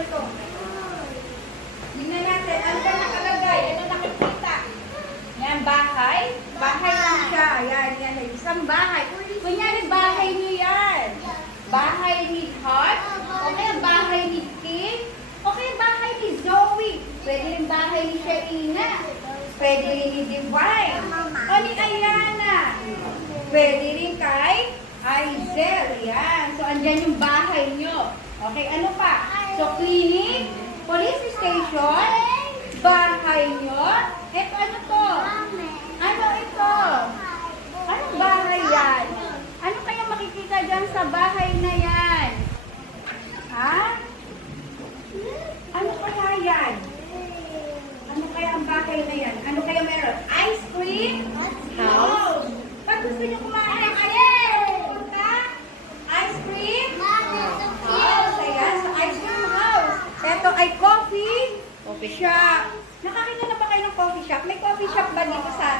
ito. Tingnan natin, ano ba nakalagay? Ano nakikita? Yan, bahay. Bahay lang siya. Yan. Isang bahay. Kunyari, bahay niyo yan. Bahay ni Hot. O kaya bahay ni Kim. O kaya bahay ni Zoe. Pwede rin bahay ni Sharina. Pwede rin ni Divine. O ni Ayana. Pwede rin kay Aizel. Yan. So, andyan yung bahay nyo. Okay, ano pa? So, clinic, police station, bahay nyo. Eto, ano to? Ano ito? Anong bahay yan? Ano kaya makikita dyan sa bahay na yan? Ha? Ano kaya yan? Ano kaya ang bahay na yan? Ano kaya meron? Ice cream? House? Pag gusto nyo kumain, punta? Ice cream? House. Ayan, sa ice cream house. Ito ay coffee shop. Nakakita na ba kayo ng coffee shop? May coffee shop ba dito sa